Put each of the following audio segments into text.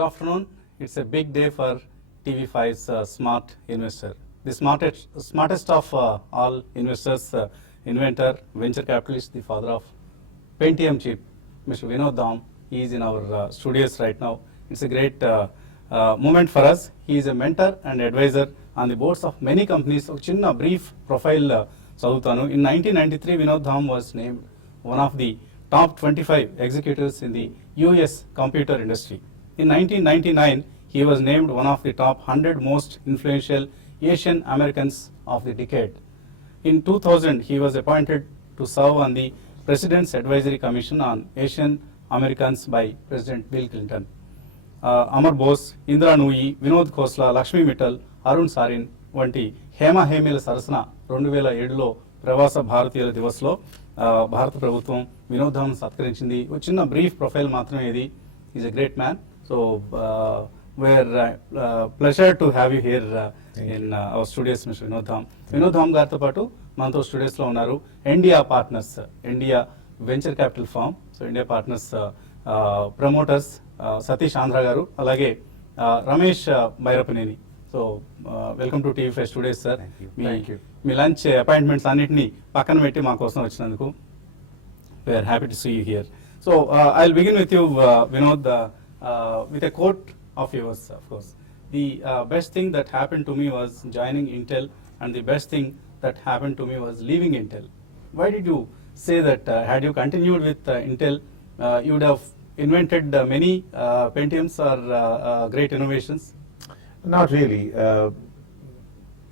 Good afternoon. It's a big day for TV5's smart investor. The smartest of all investors, inventor, venture capitalist, the father of Pentium chip, Mr. Vinod Dham. He is in our studios right now. It's a great moment for us. He is a mentor and advisor on the boards of many companies. So, chinna brief profile చదువుతాను. In 1993, Vinod Dham was named one of the top 25 executives in the US computer industry. In 1999, he was named one of the top 100 most influential Asian Americans of the decade. In 2000, he was appointed to serve on the President's Advisory Commission on Asian Americans by President Bill Clinton. Amar Bose, Indra Nooyi, Vinod Khosla, Lakshmi Mittal, Arun Sarin వంటి హేమహేమీల సరసన 2007లో ప్రవాస భారతీయుల దివస్లో భారత ప్రభుత్వం వినోద్ ధామ్ను సత్కరించింది. ఒక చిన్న brief profile మాత్రమే ఇది. Is a great man. So where pleasure to have you here in our studios mister Vinod Dham. Vinod Dham గారితో పాటు మనతో స్టూడియోస్లో ఉన్నారు India partners, India venture capital firm, so India partners promoters Satish Andhra garu, అలాగే Ramesh Bairapaneni. So welcome to TV5 studios sir. మీ lunch appointments అన్నింటినీ పక్కన పెట్టి మా కోసం వచ్చినందుకు we are happy to see you here. So I will begin with you Vinod with a quote of yours, of course. The best thing that happened to me was joining Intel, and the best thing that happened to me was leaving Intel. Why did you say that? Had you continued with Intel, you would have invented many Pentiums or great innovations? Not really.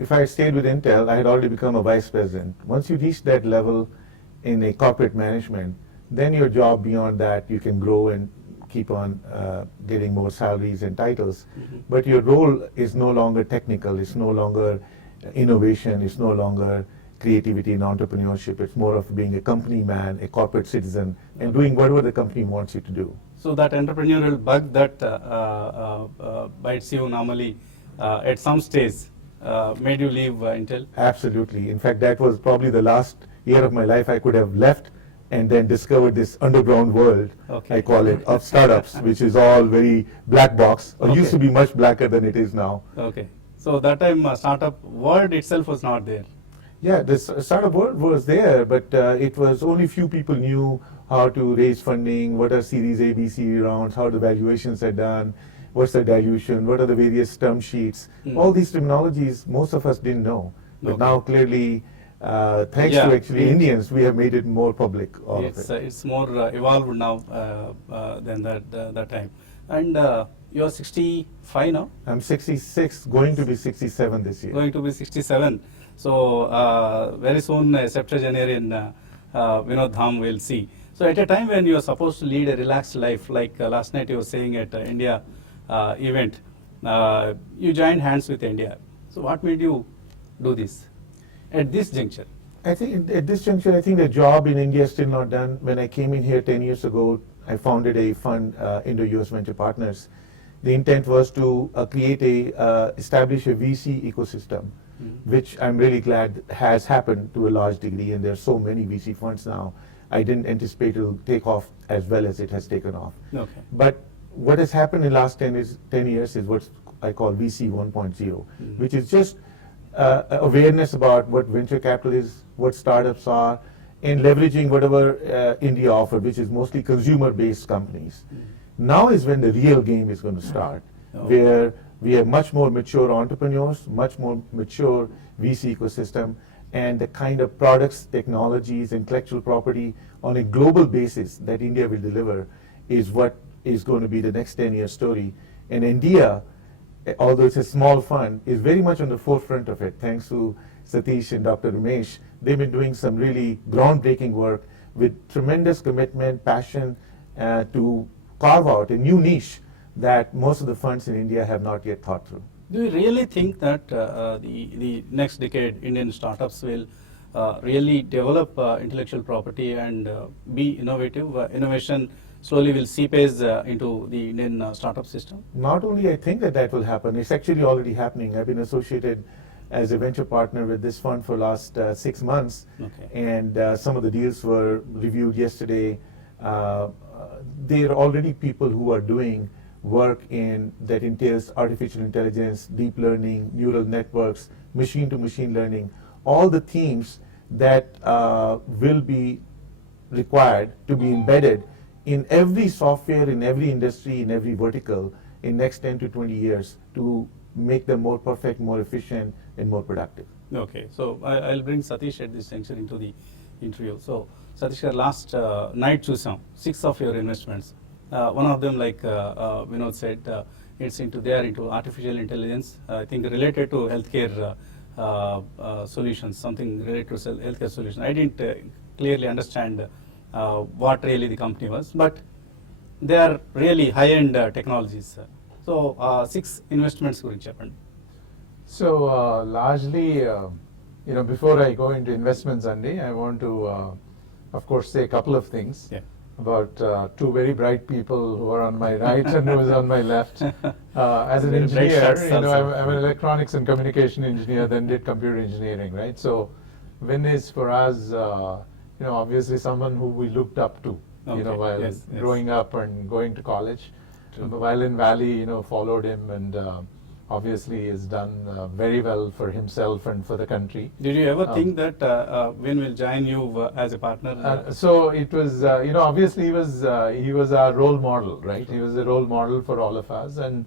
If I stayed with Intel, I had already become a vice president. Once you reach that level in a corporate management, then your job beyond that, you can grow and keep on getting more salaries and titles. Mm-hmm. But your role is no longer technical, it's no longer innovation, it's no longer creativity and entrepreneurship. It's more of being a company man, a corporate citizen, and doing whatever the company wants you to do. So that entrepreneurial bug that bites you normally at some stage made you leave Intel? Absolutely. In fact, that was probably the last year of my life I could have left and then discovered this underground world, okay, I call it, of startups, which is all very black box, or okay, used to be much blacker than it is now. Okay. So that time startup world itself was not there. Yeah, this startup world was there, but it was only few people knew how to raise funding, what are Series A, B, C rounds, how the valuations are done, what's the dilution, what are the various term sheets. All these terminologies, most of us didn't know. But okay, now clearly, thanks to actually Indians, we have made it more public. All of it. It's more evolved now than that time. And you're 65 now? I'm 66, going to be 67 this year. Going to be 67. So very soon a septuagenarian Vinod Dham will see. So at a time when you are supposed to lead a relaxed life, like last night you were saying at India event, you joined hands with India. So what made you do this at this juncture? I think at this juncture, I think the job in India is still not done. When I came in here 10 years ago, I founded a fund, Indo-US Venture Partners. The intent was to establish a VC ecosystem, which I'm really glad has happened to a large degree, and there are so many VC funds now. I didn't anticipate it will take off as well as it has taken off. Okay. But what has happened in the last 10 years is what I call VC 1.0, which is just awareness about what venture capital is, what startups are, and leveraging whatever India offered, which is mostly consumer-based companies. Now is when the real game is going to start, where we have much more mature entrepreneurs, much more mature VC ecosystem, and the kind of products, technologies, intellectual property on a global basis that India will deliver is what is going to be the next 10-year story. And India, although it's a small fund, is very much on the forefront of it. Thanks to Satish and Dr. Ramesh, they've been doing some really groundbreaking work with tremendous commitment, passion to carve out a new niche that most of the funds in India have not yet thought through. Do you really think that the next decade Indian startups will really develop intellectual property and be innovative? Innovation slowly will seepage into the Indian startup system? Not only I think that will happen, it's actually already happening. I've been associated as a venture partner with this fund for last 6 months, okay, and some of the deals were reviewed yesterday. There are already people who are doing work in that entails artificial intelligence, deep learning, neural networks, machine-to-machine learning, all the themes that will be required to be embedded in every software, in every industry, in every vertical in next 10 to 20 years to make them more perfect, more efficient, and more productive. Okay, so I'll bring Satish at this juncture into the interview. So Satish, last night chusam 6 of your investments. One of them, like Vinod said, they are into artificial intelligence. I think related to healthcare solutions, something related to healthcare solutions. I didn't clearly understand what really the company was, but they are really high-end technologies. So 6 investments gurinchi cheppandi. So largely, before I go into investments, Andy, I want to, of course, say a couple of things about 2 very bright people who are on my right and who is on my left. As an Very bright engineer, shots I'm also. an electronics and communication engineer, then did computer engineering, right? So Vin is for us, obviously someone who we looked up to, Okay, while yes. growing up and going to college. True. While in Valley, followed him and obviously has done very well for himself and for the country. Did you ever think that Vin will join you as a partner? So it was, obviously he was our role model, right? He was a role model for all of us and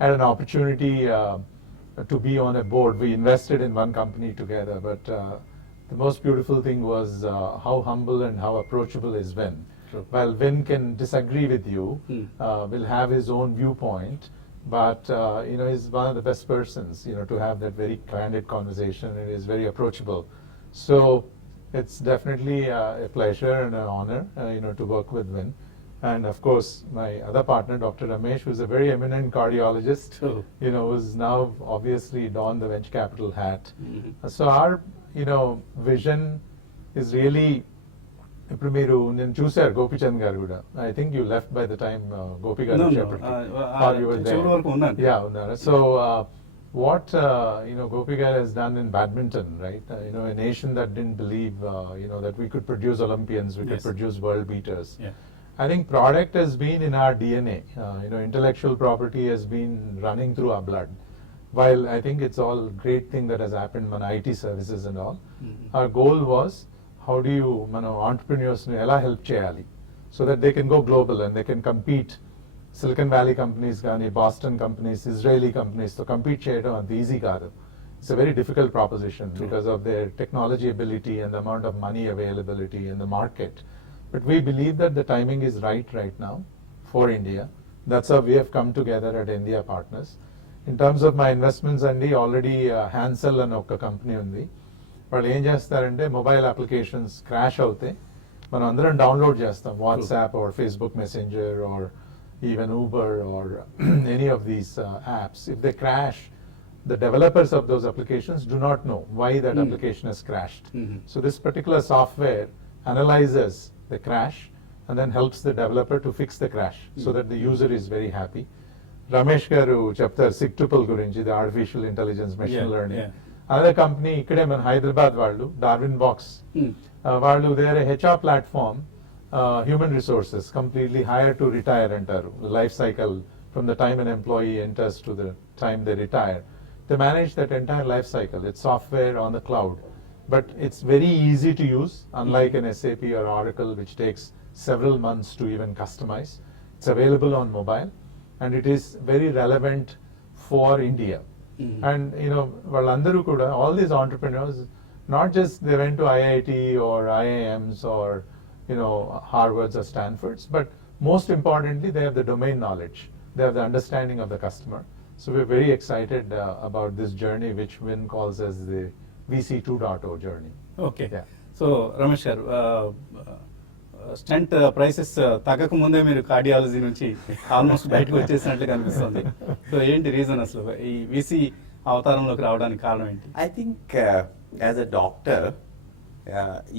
had an opportunity to be on a board. We invested in one company together, but the most beautiful thing was how humble and how approachable is Vin. True. While Vin can disagree with you, will have his own viewpoint, but he's one of the best persons, to have that very candid conversation, and is very approachable. So it's definitely a pleasure and an honor, to work with Vin. And of course, my other partner, Dr. Ramesh, who's a very eminent cardiologist, True. who's now obviously donned the venture capital hat. Mhm. So our, vision is really, ఇప్పుడు మీరు నేను చూశారు గోపిచంద్ గారు కూడా I think you left by the time Gopi గారు చివరి వరకు ఉన్నాను. యా ఉన్నారు so what Gopi Garu has done in badminton, right? A nation that didn't believe that we could produce Olympians, we could Yes. produce world beaters. Yeah. I think product has been in our DNA. Intellectual property has been running through our blood. While I think it's all great thing that has happened on IT services and all, our goal was how do you entrepreneurs ela help cheyali so that they can go global and they can compete. Silicon Valley companies gaani, Boston companies, Israeli companies to compete cheyadam anta easy kaadu. It's a very difficult proposition because of their technology ability and the amount of money availability in the market. But we believe that the timing is right now for India. That's how we have come together at India Partners. In terms of my investments, Andy, already Hansel and oka company undi. వాళ్ళు ఏం చేస్తారంటే mobile applications crash అవుతే మనం అందరం download చేస్తాం WhatsApp or Facebook messenger are even Uber or any of these apps if they crash the developers of those applications do not know why that application has crashed. So this particular software analyzes the crash and then helps the developer to fix the crash so that the user is very happy. Ramesh garu chapter SIGTUPLE gurinchi, the artificial intelligence machine learning. Another company ikkade man Hyderabad vallu Darwin Box vallu they are a HR platform, human resources, completely hire to retire antaru, the life cycle from the time an employee enters to the time they retire. They manage that entire life cycle. It's software on the cloud, but it's very easy to use, unlike an SAP or Oracle, which takes several months to even customize. It's available on mobile, and it is very relevant for India. And వాళ్ళందరూ కూడా, all these entrepreneurs, not just they went to IIT or IIMs or Harvards or Stanfords, but most importantly they have the domain knowledge, they have the understanding of the customer. So we're very excited about this journey, which Vin calls as the VC 2.0 journey. Okay. Yeah. So Ramesh garu, stent prices తగ్గక ముందే మీరు cardiology నుంచి almost బయటకు వచ్చేసినట్లు కనిపిస్తుంది. So ఏంటి reason అసలు ఈ VC అవతారంలోకి రావడానికి కారణం ఏంటి? I think as a doctor,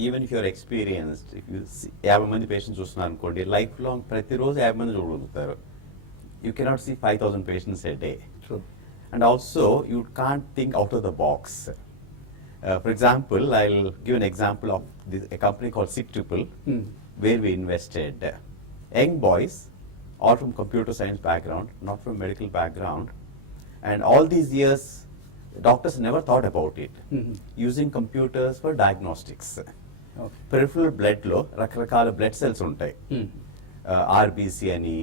even if you're experienced, if you see 50 మంది పేషెంట్స్ చూస్తున్నారు అనుకోండి, లైఫ్ లాంగ్ ప్రతిరోజు 50 మంది చూడగలుగుతారు. You cannot see 5,000 patients a day. True. And also, you can't think out of the box. For example, I'll give an example of a company called SIGTUPLE, where we invested. Young boys all from computer science background, not from medical background. And all these years, doctors never thought about it, using computers for diagnostics. Okay. Peripheral blood లో రకరకాల blood cells ఉంటాయి, RBC అని,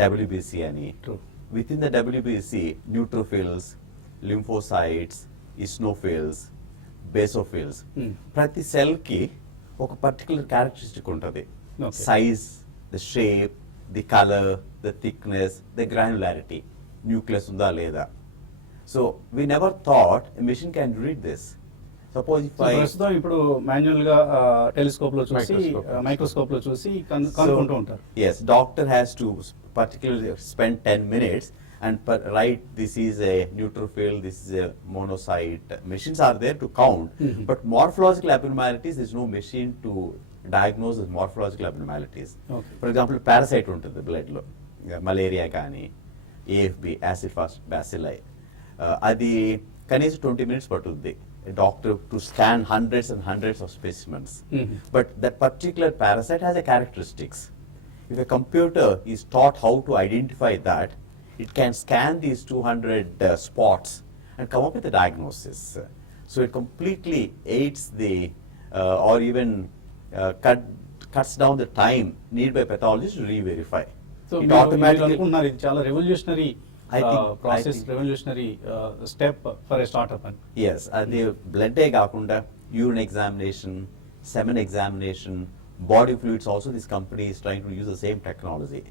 WBC అని. True. With in the WBC neutrophils, lymphocytes, eosinophils, basophils. ప్రతి సెల్కి ఒక particular characteristic ఉంటుంది. Okay. Size, the shape, the colour, the thickness, the granularity, nucleus ఉందా లేదా. So we never thought a machine can read this. Suppose if So, I ప్రస్తుతం ఇప్పుడు manual గా telescope లో చూసి మైక్రోస్కోప్ లో చూసి కనుక్కుంటూ ఉంటారు. Yes, doctor has to particularly spend 10 minutes and write this is a neutrophil, this is a monocyte. Machines are there to count, but morphological abnormalities, there is no machine to diagnose the morphological abnormalities. Okay. For example, parasite ఉంటుంది blood లో, malaria కానీ, AFB, acid fast bacilli. అది కనీసం 20 minutes పట్టుద్ది a doctor to scan hundreds and hundreds of specimens. But that particular parasite has a characteristics. If a computer is taught how to identify that, it can scan these 200 spots and come up with a diagnosis. So it completely aids the, or even cuts down the time needed by pathologists to re-verify. So It మీరు automatically, అనుకున్నారు ఇది చాలా revolutionary I process, think- revolutionary step for a startup అని. yes, అది బ్లడ్డే కాకుండా urine examination, semen examination, body fluids also this company is trying to use the same technology.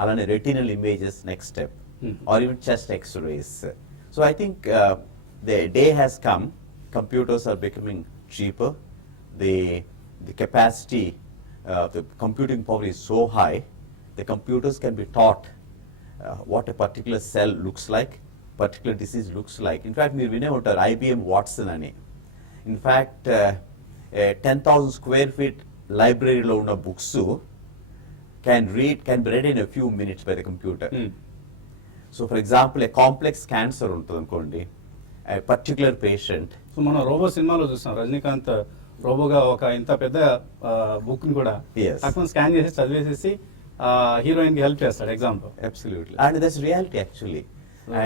అలానే retinal images next step, or even chest x-rays. So I think the day has come, computers are becoming cheaper, the capacity, the computing power is so high, the computers can be taught what a particular cell looks like, particular disease looks like. In fact, మీరు వినే ఉంటారు IBM Watson అని. In fact, 10,000 square feet లైబ్రరీలో ఉన్న books can be read in a few minutes by the computer. So for example, a complex cancer ఉంటుంది అనుకోండి, a particular patient. So మనం robo సినిమాలో చూస్తాం, రజనీకాంత్ రోబోగా ఒక ఇంత పెద్ద బుక్ ని కూడా Yes. అక్కడ స్కాన్ చేసి చదివేసేసి హీరోయిన్ కి హెల్ప్ చేస్తాడు ఎగ్జామ్ లో. Absolutely. And that's reality actually.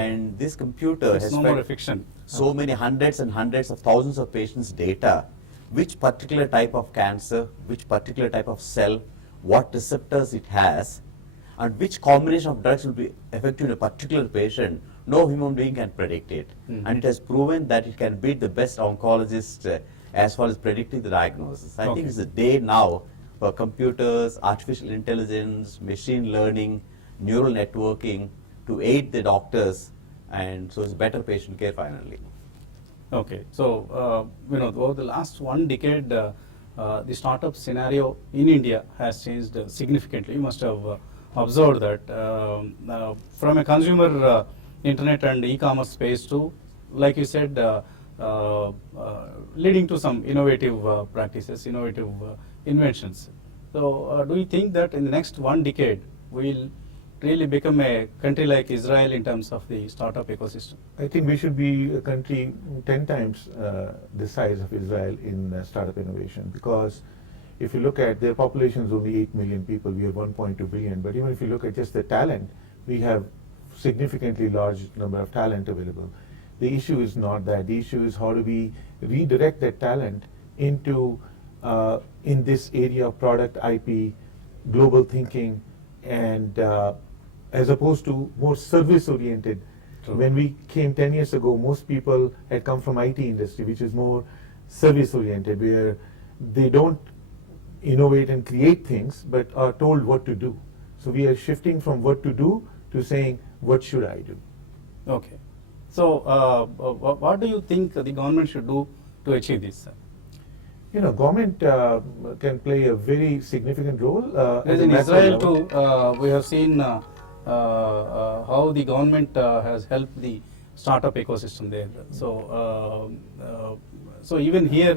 And this computer has no more fed fiction. so many hundreds and hundreds of thousands of patients' data, which particular type of cancer, which particular type of cell, what receptors it has, and which combination of drugs will be effective in a particular patient. No human being can predict it. And it has proven that it can beat the best oncologist as far as predicting the diagnosis. I think Okay. it's the day now for computers, artificial intelligence, machine learning, neural networking to aid the doctors, and so it's better patient care finally. Okay, so over the last one decade, the startup scenario in India has changed significantly. You must have observed that from a consumer internet and e-commerce space to, like you said, leading to some innovative practices, innovative inventions. So, do you think that in the next one decade we will really become a country like Israel in terms of the startup ecosystem? I think we should be a country 10 times the size of Israel in startup innovation, because if you look at their population is only 8 million people, we are 1.2 billion, but even if you look at just the talent, we have significantly large number of talent available. The issue is not that. The issue is how do we redirect that talent into in this area of product IP, global thinking, and as opposed to more service oriented. True. When we came 10 years ago, most people had come from IT industry, which is more service oriented, where they don't innovate and create things, but are told what to do. So we are shifting from what to do to saying, what should I do? Okay. So, what do you think the government should do to achieve this? You know, government can play a very significant role. Because at a in macro Israel level. too, we have seen how the government has helped the startup ecosystem there. So even here,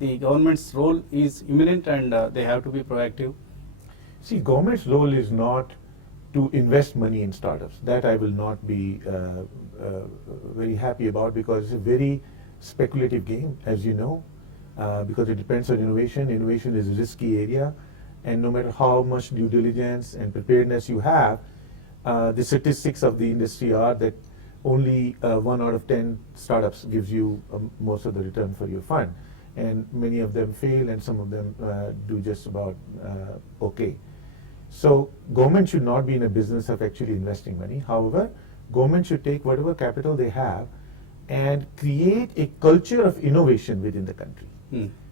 the government's role is imminent, and they have to be proactive. See, government's role is not to invest money in startups. That I will not be very happy about, because it's a very speculative game, as you know, because it depends on innovation. Innovation is a risky area, and no matter how much due diligence and preparedness you have, the statistics of the industry are that only 1 out of 10 startups gives you most of the return for your fund, and many of them fail, and some of them do just about okay. So government should not be in a business of actually investing money. However, government should take whatever capital they have and create a culture of innovation within the country.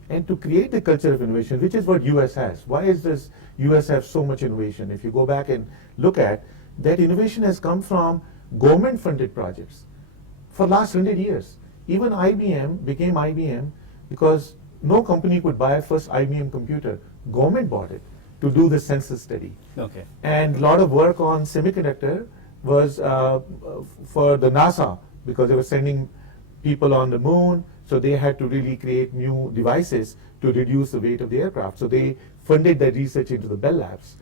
And to create the culture of innovation, which is what US has. Why does US have so much innovation? If you go back and look at, that innovation has come from government-funded projects for last 100 years. Even IBM became IBM because no company could buy a first IBM computer. Government bought it to do the census study. Okay. And a lot of work on semiconductor was for the NASA, because they were sending people on the moon, so they had to really create new devices to reduce the weight of the aircraft. So they funded that research into the Bell Labs.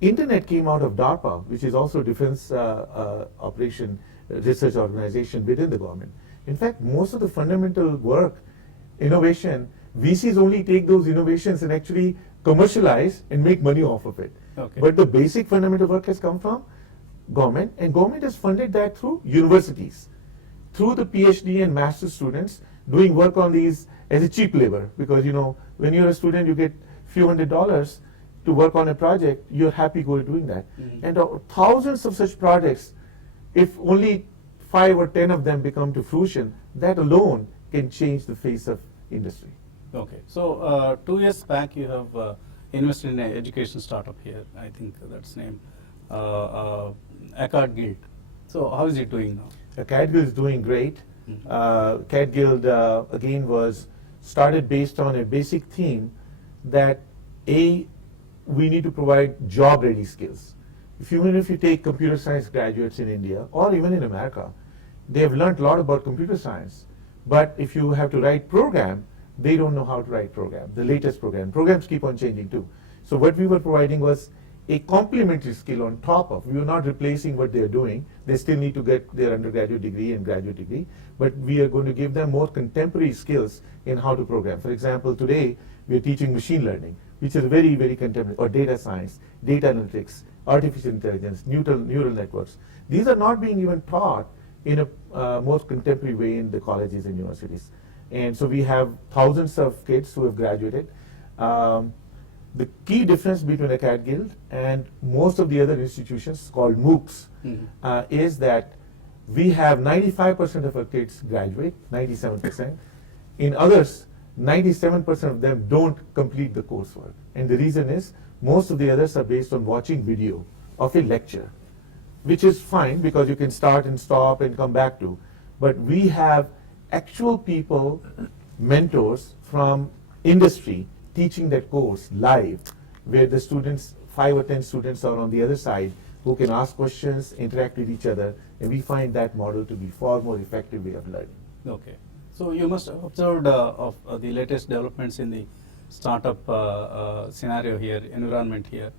Internet came out of DARPA, which is also a defense operation research organization within the government. In fact, most of the fundamental work, innovation, VCs only take those innovations and actually commercialize and make money off of it. Okay. But the basic fundamental work has come from government, and government has funded that through universities, through the PhD and master students doing work on these as a cheap labor. Because when you're a student, you get few $100s to work on a project, you're happy doing that. And thousands of such projects, if only 5 or 10 of them become to fruition, that alone can change the face of industry. Okay. So 2 years back, you have invested in an education startup here. I think that's named Accord Guild. So how is it doing now? CAD Guild is doing great. CAD Guild, again, was started based on a basic theme that we need to provide job-ready skills. Even if you take computer science graduates in India, or even in America, they have learned a lot about computer science. But if you have to write program, they don't know how to write program, the latest program. Programs keep on changing too. So what we were providing was a complementary skill on top of. We were not replacing what they're doing. They still need to get their undergraduate degree and graduate degree, but we are going to give them more contemporary skills in how to program. For example, today we are teaching machine learning, which is very, very contemporary, or data science, data analytics, artificial intelligence, neural networks. These are not being even taught in a more contemporary way in the colleges and universities. And so we have thousands of kids who have graduated. The key difference between a CAD Guild and most of the other institutions called MOOCs is that we have 95% of our kids graduate, 97%. In others, 97% of them don't complete the coursework. And the reason is most of the others are based on watching video of a lecture, which is fine because you can start and stop and come back to. But we have actual people, mentors from industry teaching that course live, where the students, 5 or 10 students are on the other side who can ask questions, interact with each other, and we find that model to be far more effective way of learning. Okay. So you must have observed of the latest developments in the startup scenario here, environment here.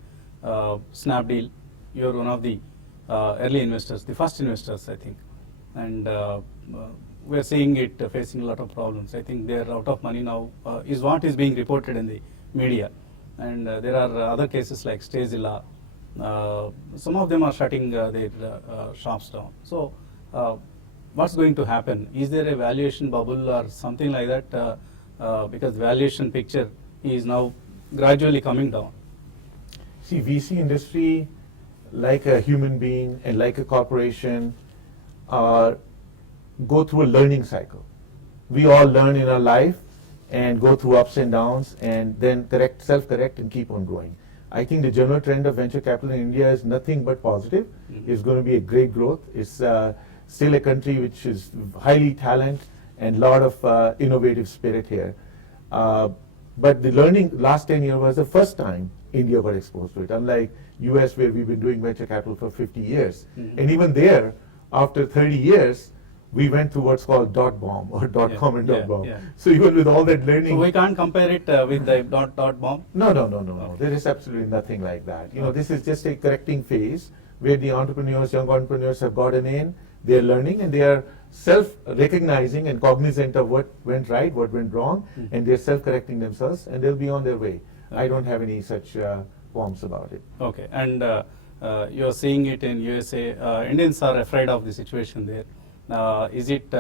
Snapdeal, you're one of the early investors, the first investors, I think. And we're seeing it facing a lot of problems. I think they're out of money now, is what is being reported in the media. And there are other cases like Stazilla. Some of them are shutting their shops down. So what's going to happen? Is there a valuation bubble or something like that? Because valuation picture is now gradually coming down. See, VC industry, like a human being and like a corporation, go through a learning cycle. We all learn in our life and go through ups and downs and then self-correct and keep on growing. I think the general trend of venture capital in India is nothing but positive. It's going to be a great growth. It's still a country which is highly talented and a lot of innovative spirit here. But the learning last 10 years was the first time India got exposed to it, unlike US where we've been doing venture capital for 50 years. And even there, after 30 years, we went through what's called dot bomb or .com and .bomb. Yeah. So even with all that learning. So we can't compare it with the dot bomb? No. There is absolutely nothing like that. This is just a correcting phase where the entrepreneurs, young entrepreneurs have gotten in, they're learning and they are self-recognizing and cognizant of what went right, what went wrong, and they're self-correcting themselves and they'll be on their way. I don't have any such qualms about it. Okay, and you're seeing it in USA. Indians are afraid of the situation there. Is it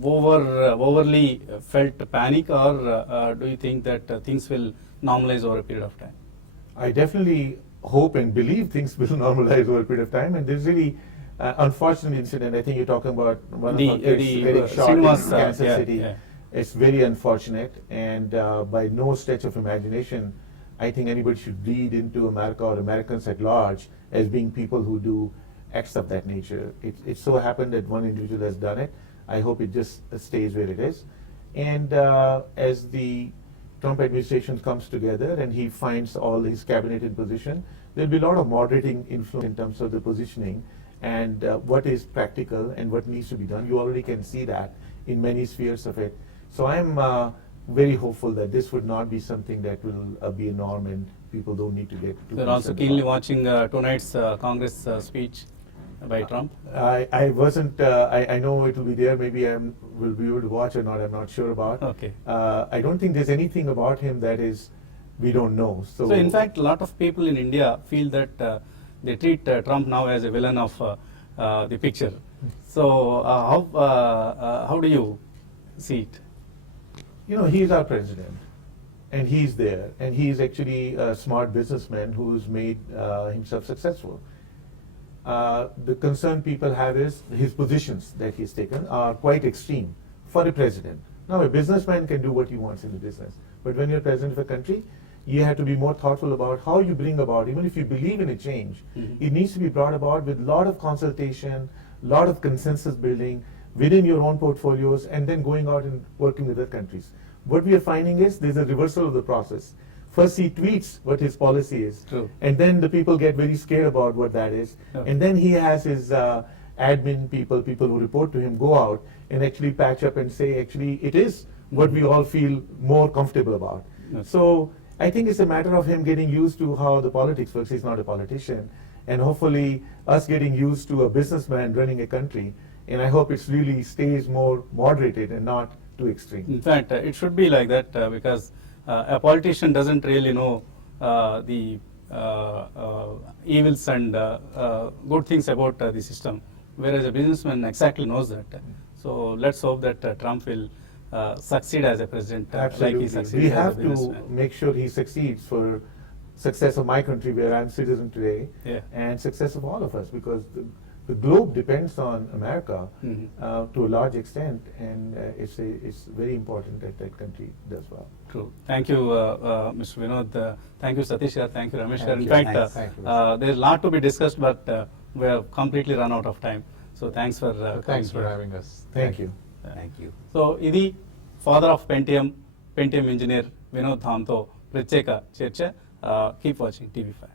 overly felt panic, or do you think that things will normalize over a period of time? I definitely hope and believe things will normalize over a period of time. And there's really unfortunate incident. I think you're talking about one The- of our kids the, getting shot in cinemas, Kansas yeah, City. yeah. It's very unfortunate, and by no stretch of imagination, I think anybody should read into America or Americans at large as being people who do acts of that nature. It so happened that one individual has done it. I hope it just stays where it is. And as the Trump administration comes together and he finds all his cabinet in position, there'll be a lot of moderating influence in terms of the positioning and what is practical and what needs to be done. You already can see that in many spheres of it. So I'm very hopeful that this would not be something that will be a norm and people don't need to get too You're also concerned keenly about. watching tonight's Congress speech by Trump. I wasn't, I know it will be there, maybe will be able to watch or not, I'm not sure about. Okay. I don't think there's anything about him that is, we don't know. So, So in fact, a lot of people in India feel that they treat Trump now as a villain of the picture. So how do you see it? you know, he's our president and he's there and he's actually a smart businessman who's made himself successful. The concern people have is his positions that he's taken are quite extreme for a president. Now, a businessman can do what he wants in the business, but when you're president of a country, you have to be more thoughtful about how you bring about, even if you believe in a change, it needs to be brought about with a lot of consultation, lot of consensus building within your own portfolios, and then going out and working with other countries. What we are finding is there's a reversal of the process. First he tweets what his policy is, True. and then the people get very scared about what that is, Yeah. and then he has his admin people who report to him go out and actually patch up and say actually it is what we all feel more comfortable about. Yes. So I think it's a matter of him getting used to how the politics works. He's not a politician, and hopefully us getting used to a businessman running a country, and I hope it really stays more moderated and not too extreme. In fact, it should be like that because a politician doesn't really know the evils and good things about the system, whereas a businessman exactly knows that. So let's hope that Trump will succeed as a president like Absolutely. he succeeded We as a have to businessman. make sure he succeeds for success of my country where I'm citizen today, Yeah. and success of all of us, because the globe depends on America Mhm. to a large extent, and it's very important that that country does well. True. Thank you, Mr. Vinod. Thank you, Satish. Thank you, Ramesh. Thank In you. fact, Thanks. Thank you. there's a lot to be discussed, but we have completely run out of time. So thanks for Thanks for coming here. having us. Thank you. Thank you. So ఇది father of Pentium engineer Vinod ధామ్తో ప్రత్యేక చర్చ. Keep watching TV5.